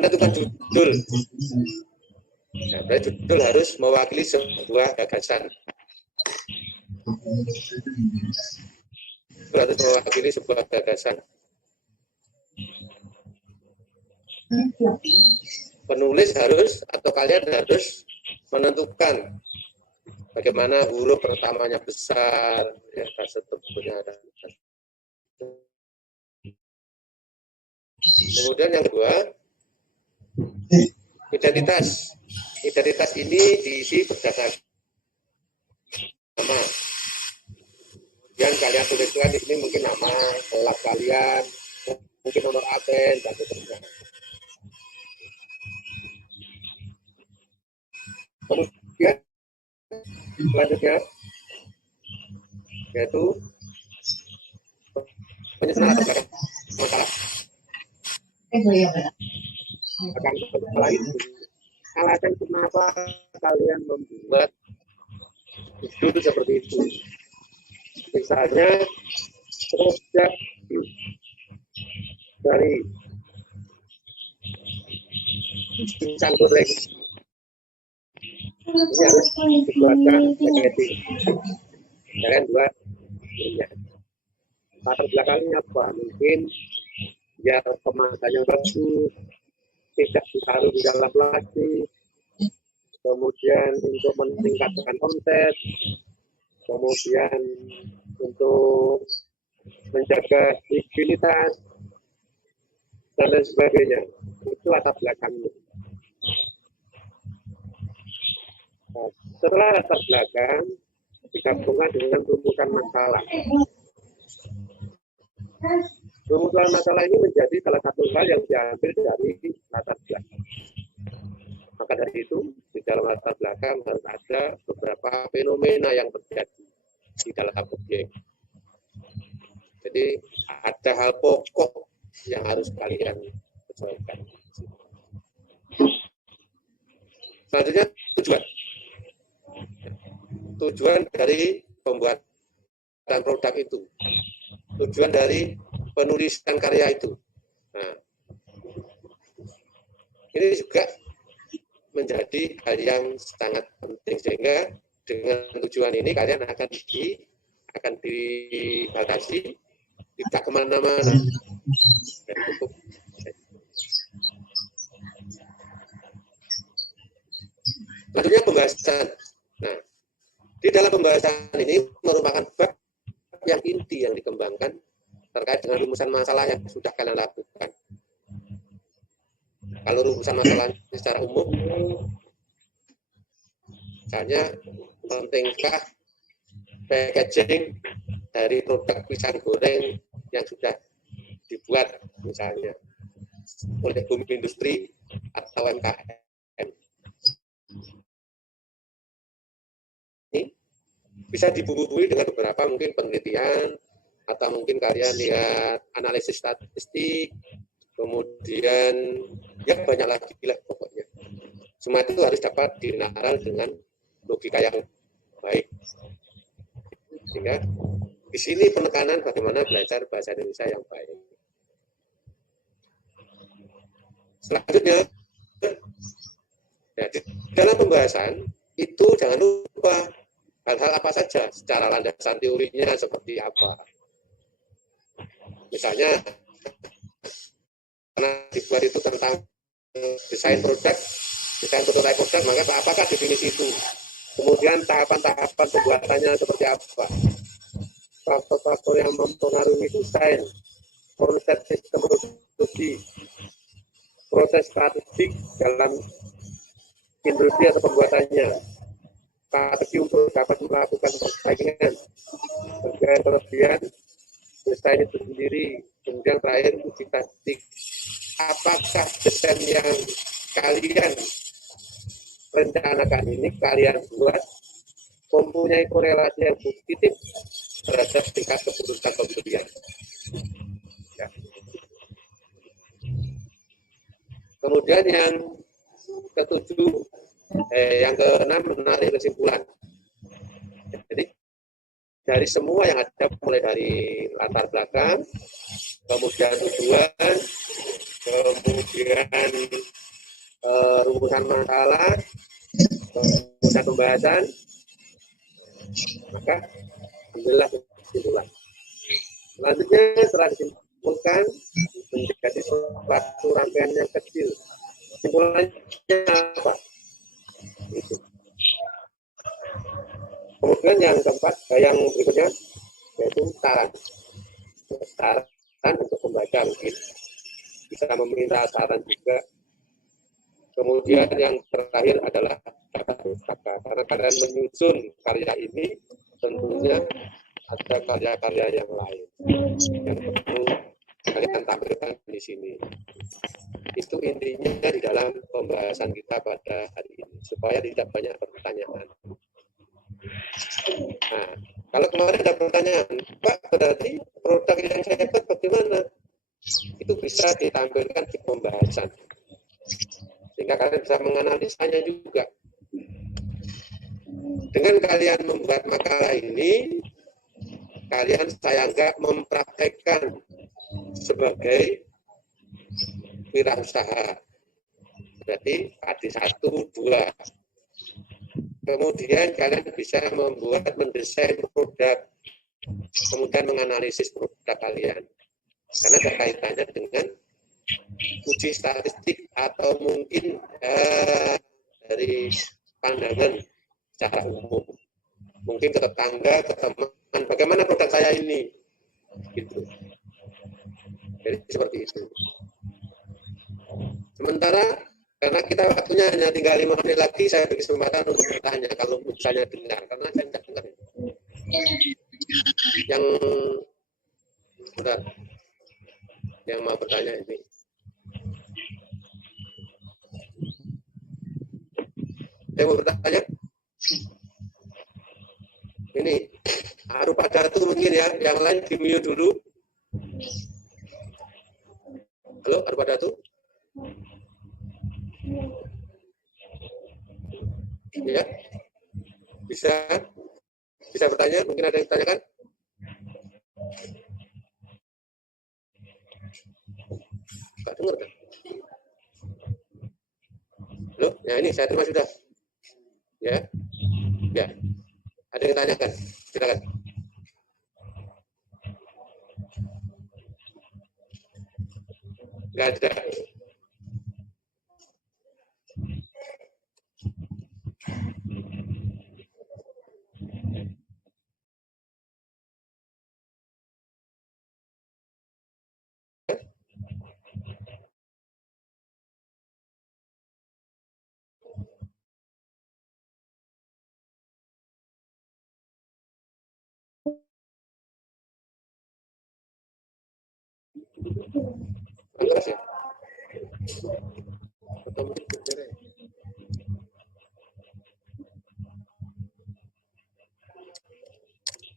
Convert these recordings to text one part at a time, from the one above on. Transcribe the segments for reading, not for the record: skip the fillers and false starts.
menentukan judul. Nah, berarti judul harus mewakili sebuah gagasan. Harus mewakili sebuah gagasan. Penulis harus atau kalian harus menentukan bagaimana huruf pertamanya besar, ya, seterusnya. Kemudian yang kedua, identitas. Identitas ini diisi berdasarkan nama. Kemudian kalian tuliskan di sini mungkin nama, kelas kalian, mungkin nomor absen dan seterusnya. Kemudian selanjutnya yaitu penyusunan latar belakang masalah. Akan lain alasan kenapa kalian membuat judul seperti itu. Misalnya produk dari pisang goreng ini harus dibuatkan packaging. Kalian buat ya. Latar belakangnya apa? Mungkin biar kemasannya bagus, tidak ditaruh di dalam plastik, kemudian untuk meningkatkan omset, kemudian untuk menjaga higienitas dan lain sebagainya. Itu latar belakangnya. Nah, setelah latar belakang digabungkan dengan rumusan masalah. Rumusan masalah ini menjadi salah satu hal yang diambil dari latar belakang. Maka dari itu, di dalam latar belakang harus ada beberapa fenomena yang terjadi di dalam objek. Jadi ada hal pokok yang harus kalian sesuaikan. Selanjutnya tujuan. Tujuan dari pembuatan produk itu. Tujuan dari penulisan karya itu. Nah, ini juga menjadi hal yang sangat penting sehingga dengan tujuan ini kalian akan dibatasi tidak kemana-mana. Cukup. Tentunya pembahasan. Nah, di dalam pembahasan ini merupakan bab yang inti yang dikembangkan terkait dengan rumusan masalah yang sudah kalian lakukan. Kalau rumusan masalah secara umum, misalnya pentingkah packaging dari produk pisang goreng yang sudah dibuat misalnya oleh bumi industri atau UMKM. Ini bisa dibumbui dengan beberapa mungkin penelitian atau mungkin kalian lihat analisis statistik, kemudian ya banyak lagi lah pokoknya. Semua itu harus dapat dinalar dengan logika yang baik. Sehingga di sini penekanan bagaimana belajar bahasa Indonesia yang baik. Selanjutnya, ya, di dalam pembahasan itu jangan lupa hal-hal apa saja secara landasan teorinya seperti apa. Misalnya, karena dibuat itu tentang desain produk, desain prototipe produk, maka apakah definisi itu? Kemudian tahapan-tahapan pembuatannya seperti apa? Faktor-faktor yang mempengaruhi desain, proses sistem produksi, proses statistik dalam industri atau pembuatannya, strategi untuk dapat melakukan persaingan, kelebihan desain itu sendiri, kemudian terakhir uji statistik. Apakah desain yang kalian rencanakan ini, kalian buat, mempunyai korelasi yang positif terhadap tingkat keputusan pembelian. Ya. Kemudian yang ketujuh, yang keenam menarik kesimpulan. Jadi dari semua yang ada, mulai dari latar belakang, kemudian tujuan, kemudian rumusan masalah, rumusan pembahasan, maka ambillah kesimpulan. Selanjutnya setelah disimpulkan menjadi suatu rangkaian yang kecil. Kesimpulannya apa? Itu. Kemudian yang keempat, yang berikutnya yaitu saran untuk membaca mungkin bisa meminta saran juga. Kemudian yang terakhir adalah kata-kata. Karena kalian menyusun karya ini, tentunya ada karya-karya yang lain yang perlu kalian tampilkan di sini. Itu intinya di dalam pembahasan kita pada hari ini, supaya tidak banyak pertanyaan. Nah, kalau kemarin ada pertanyaan, Pak, berarti produk yang saya buat bagaimana? Itu bisa ditampilkan di pembahasan, sehingga kalian bisa menganalisanya juga. Dengan kalian membuat makalah ini, kalian saya anggap mempraktekkan sebagai wirausaha. Berarti ada 1, 2. Kemudian kalian bisa mendesain produk, kemudian menganalisis produk kalian. Karena ada kaitannya dengan uji statistik atau mungkin dari pandangan secara umum. Mungkin ke tetangga, ke teman, bagaimana produk saya ini? Gitu. Jadi seperti itu. Sementara karena kita waktunya hanya tinggal 5 menit lagi, saya beri kesempatan untuk bertanya kalau misalnya dengar, karena saya tidak dengar. Yang sudah yang mau bertanya ini. Saya mau bertanya. Ini Arupadatu mungkin ya, yang lain di mute dulu. Halo, Arupadatu. Ya, bisa bertanya, mungkin ada yang ditanyakan. Enggak dengar kan? Halo, ya ini saya terima sudah. Ya, ya. Ada yang tanyakan, silakan. Enggak ada. Keras ya? Atau mungkin bicara ya?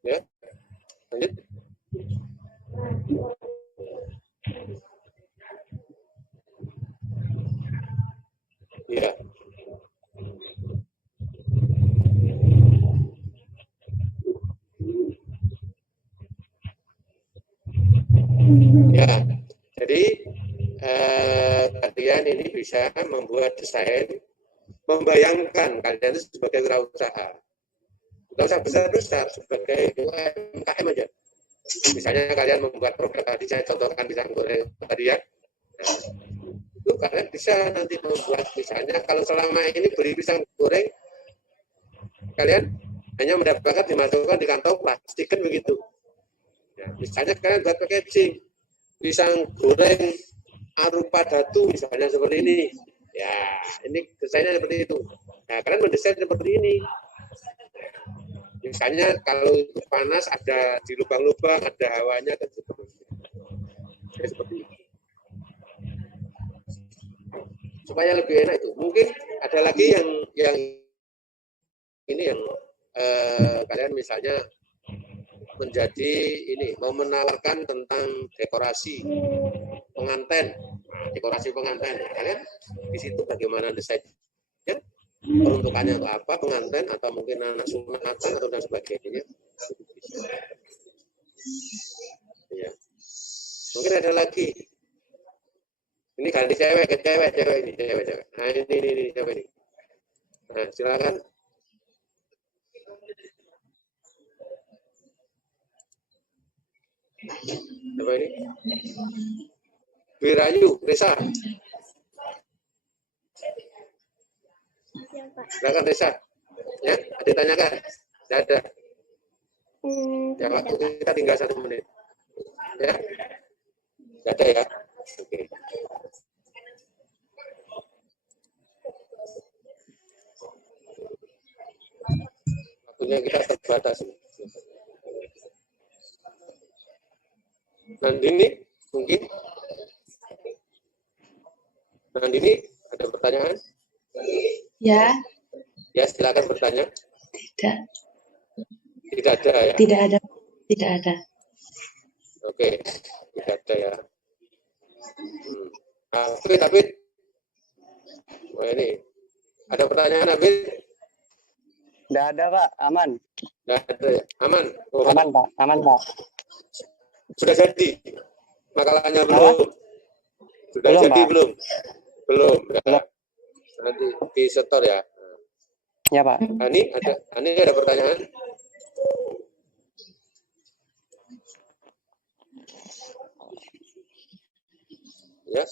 Ya, lanjut. Iya. Ya, jadi kalian ini bisa membuat desain, membayangkan kalian itu sebagai wirausaha. Tidak usah besar-besar, sebagai UMKM aja. Misalnya kalian membuat produk tadi, saya contohkan pisang goreng tadi ya. Nah, itu kalian bisa nanti membuat, misalnya kalau selama ini beli pisang goreng, kalian hanya mendapatkan dimasukkan di kantong plastik, kan begitu. Nah, misalnya kalian buat packaging, pisang goreng Arupadatu misalnya seperti ini. Ya, ini desainnya seperti itu. Nah, kalian mendesain seperti ini. Misalnya kalau panas ada di lubang-lubang, ada hawanya dan seterusnya. Jadi seperti itu. Supaya lebih enak itu. Mungkin ada lagi yang ini yang kalian misalnya menjadi ini mau menawarkan tentang dekorasi pengantin. Nah, dekorasi pengantin. Kalian di situ bagaimana desainnya? Peruntukannya untuk apa, pengantin atau mungkin anak sunatan atau dan sebagainya. Ya. Mungkin ada lagi Ini ganti cewek ke cewek ini, cewek. Nah, ini cewek ini. Nah, silakan. Siapa ini? Wirayu, Resa. Silakan Resa. Ya, ditanyakan. Tidak ada. Ya, waktu kita tinggal 1 menit. Ya, tidak ada ya. Oke. Waktunya kita terbatas. Nandini, mungkin? Nandini, ada pertanyaan? Ya. Ya, silakan bertanya. Tidak. Tidak ada ya? Tidak ada. Tidak ada. Oke, tidak ada ya. Tapi, oh ini, ada pertanyaan Abid? Tidak ada Pak, aman. Tidak ada ya? Aman? Oh, Aman Pak, aman Pak. Sudah jadi? Makalahnya belum? Sudah Belum, jadi Pak. belum? Belum. Ya. Belum. Nanti di setor ya. Ya Pak. Ani ada pertanyaan? Ya.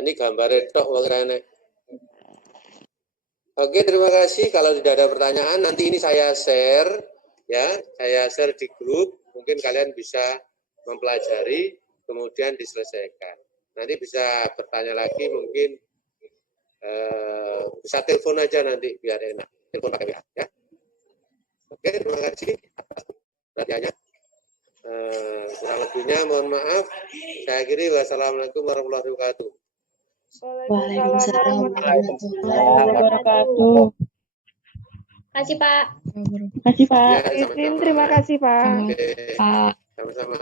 Ini gambarnya tok wong. Oke, terima kasih. Kalau tidak ada pertanyaan, nanti ini saya share, ya, saya share di grup. Mungkin kalian bisa mempelajari, kemudian diselesaikan. Nanti bisa bertanya lagi, mungkin bisa telepon aja nanti biar enak. Telepon pakai WA, ya. Oke, terima kasih atas perhatiannya. Kurang lebihnya mohon maaf. Saya akhiri, wassalamualaikum warahmatullahi wabarakatuh. Waalaikumsalam warahmatullahi wabarakatuh. Kasih Pak. Kasih Pak. Ya, Izin, sama-sama. terima kasih Pak. Oke, Pak. sama-sama.